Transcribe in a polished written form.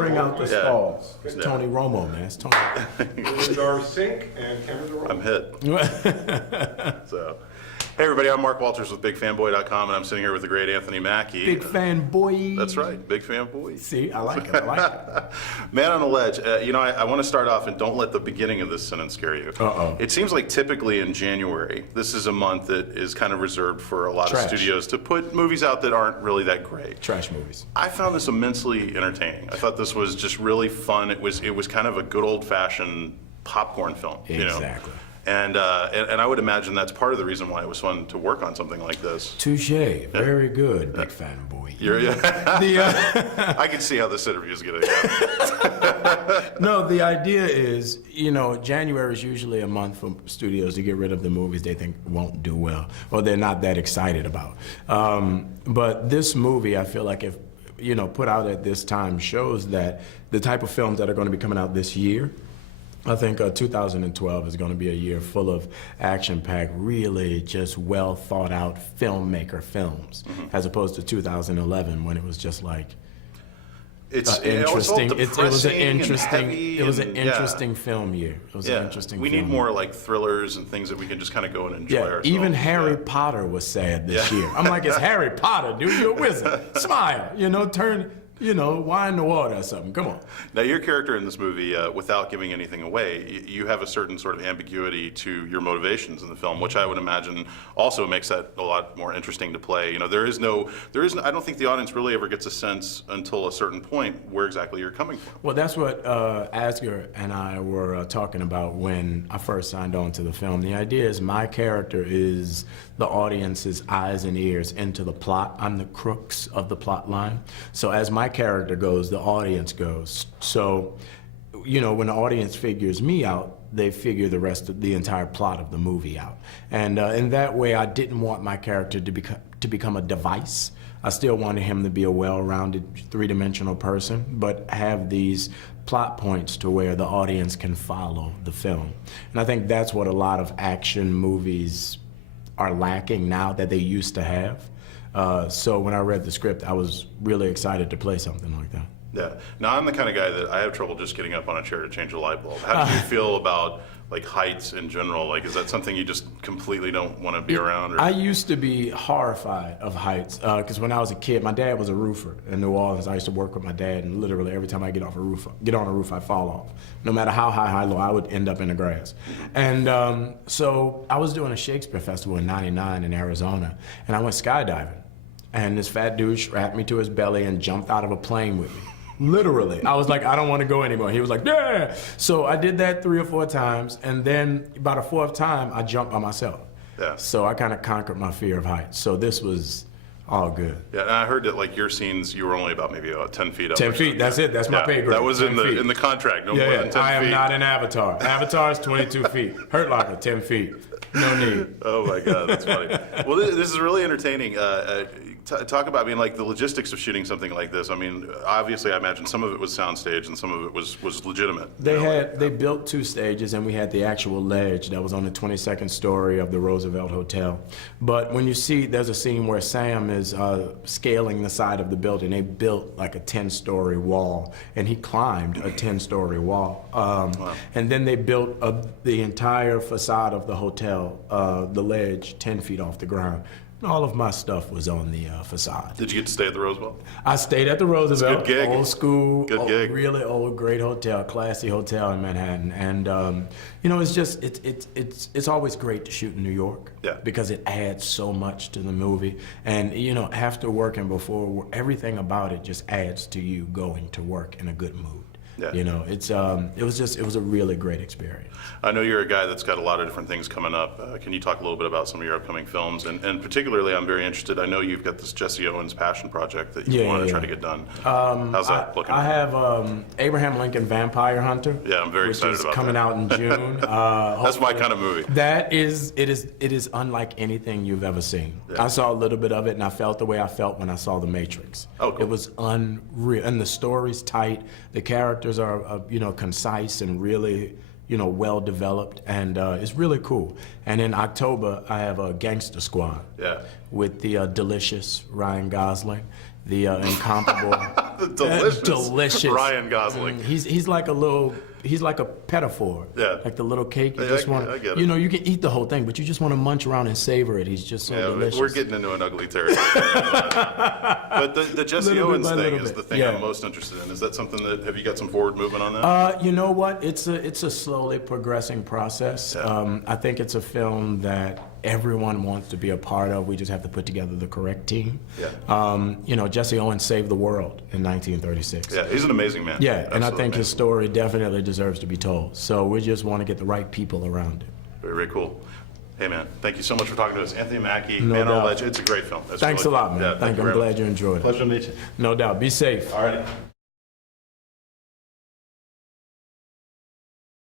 bring out the stalls. It's Tony Romo, man. It's Tony. This is our sink and cameras are rolling. I'm hit. So, hey everybody, I'm Mark Walters with BigFanboy.com, and I'm sitting here with the great Anthony Mackie. Big fan boy. That's right, big fan boy. See, I like it. I like it. Man on the ledge. I want to start off, and don't let the beginning of this sentence scare you. Uh-oh. It seems like typically in January, this is a month that is kind of reserved for a lot Trash. of studios to put movies out that aren't really that great. Trash movies. I found this immensely entertaining. I thought this was just really fun. It was kind of a good old-fashioned popcorn film. Exactly. And I would imagine that's part of the reason why it was fun to work on something like this. Touche. Very good, big fan boy. I can see how this interview is going to go. No, the idea is, January is usually a month for studios to get rid of the movies they think won't do well or they're not that excited about. But this movie, I feel like if put out at this time shows that the type of films that are going to be coming out this year. I think 2012 is going to be a year full of action-packed, really just well thought-out filmmaker films, as opposed to 2011 when it was just like interesting. It was an interesting film year. It was an interesting. We need more like thrillers and things that we can just kind of go and enjoy ourselves. Even Harry Potter was sad this year. I'm like, it's Harry Potter, dude. You're a wizard. Smile. Turn. Wine the water or something. Come on. Now, your character in this movie, without giving anything away, you have a certain sort of ambiguity to your motivations in the film, which I would imagine also makes that a lot more interesting to play. I don't think the audience really ever gets a sense until a certain point where exactly you're coming from. Well, that's what Asger and I were talking about when I first signed on to the film. The idea is my character is the audience's eyes and ears into the plot. I'm the crux of the plot line. So as my character goes, the audience goes. So, when the audience figures me out, they figure the entire plot of the movie out. And in that way, I didn't want my character to become a device. I still wanted him to be a well-rounded, three-dimensional person, but have these plot points to where the audience can follow the film. And I think that's what a lot of action movies are lacking now that they used to have. So when I read the script, I was really excited to play something like that. Yeah. Now, I'm the kind of guy that I have trouble just getting up on a chair to change a light bulb. How do you feel about heights in general? Is that something you just completely don't want to be around? Or? I used to be horrified of heights because when I was a kid, my dad was a roofer in New Orleans. I used to work with my dad, and literally every time I get on a roof, I fall off. No matter how high, low, I would end up in the grass. And so I was doing a Shakespeare festival in '99 in Arizona, and I went skydiving. And this fat dude strapped me to his belly and jumped out of a plane with me. Literally. I was like, I don't want to go anymore. He was like, yeah. So I did that 3 or 4 times, and then about a 4th time, I jumped by myself. Yeah. So I kind of conquered my fear of heights. So this was all good. Yeah, and I heard that your scenes, you were only about maybe 10 feet up. 10 feet, that's it. That's my pay grade. That was in the contract, no more than 10 feet. I am not an Avatar. Avatar is 22 feet. Hurt Locker, 10 feet. No need. Oh my God, that's funny. Well, this is really entertaining. Talk about the logistics of shooting something like this. I mean, obviously, I imagine some of it was soundstage and some of it was legitimate. They built 2 stages, and we had the actual ledge that was on the 22nd story of the Roosevelt Hotel. But when you see, there's a scene where Sam is scaling the side of the building. They built like a 10-story wall, and he climbed a 10-story wall. Wow. And then they built the entire facade of the hotel, the ledge, 10 feet off the ground. All of my stuff was on the facade. Did you get to stay at the Roosevelt? I stayed at the Roosevelt. Good gig. Old school, good gig. Really old, great hotel, classy hotel in Manhattan. And it's always great to shoot in New York. Yeah. Because it adds so much to the movie. And after working before, everything about it just adds to you going to work in a good mood. Yeah. It was a really great experience. I know you're a guy that's got a lot of different things coming up. Can you talk a little bit about some of your upcoming films? And particularly, I'm very interested. I know you've got this Jesse Owens passion project that you want to try to get done. How's that looking? I have Abraham Lincoln Vampire Hunter. Yeah, I'm very excited about that. Coming out in June. That's my kind of movie. It is unlike anything you've ever seen. Yeah. I saw a little bit of it, and I felt the way I felt when I saw The Matrix. Oh, cool. It was unreal, and the story's tight. The characters are concise and really well developed, and it's really cool. And in October, I have a Gangster Squad with the delicious Ryan Gosling, the incomparable, Delicious. Ryan Gosling. He's like a pedophile. Yeah. Like the little cake. You Yeah, just I want get to, it. you can eat the whole thing, but you just want to munch around and savor it. He's just so delicious. We're getting into an ugly territory. But the Jesse Little bit Owens by thing little is bit. the thing Yeah. I'm most interested in. Is that something that, have you got some forward movement on that? You know what? It's a slowly progressing process. Yeah. I think it's a film that everyone wants to be a part of. We just have to put together the correct team. Yeah. Jesse Owens saved the world in 1936. Yeah, he's an amazing man. Yeah, and I Absolutely think his amazing. story definitely deserves to be told. So we just want to get the right people around it. Very, very cool. Hey, man, thank you so much for talking to us. Anthony Mackie, No Man on a doubt. Ledge. It's a great film. That's Thanks really a lot, cool. man. Yeah, thank you I'm very glad much. you enjoyed it. Pleasure to meet you. No doubt. Be safe. All righty.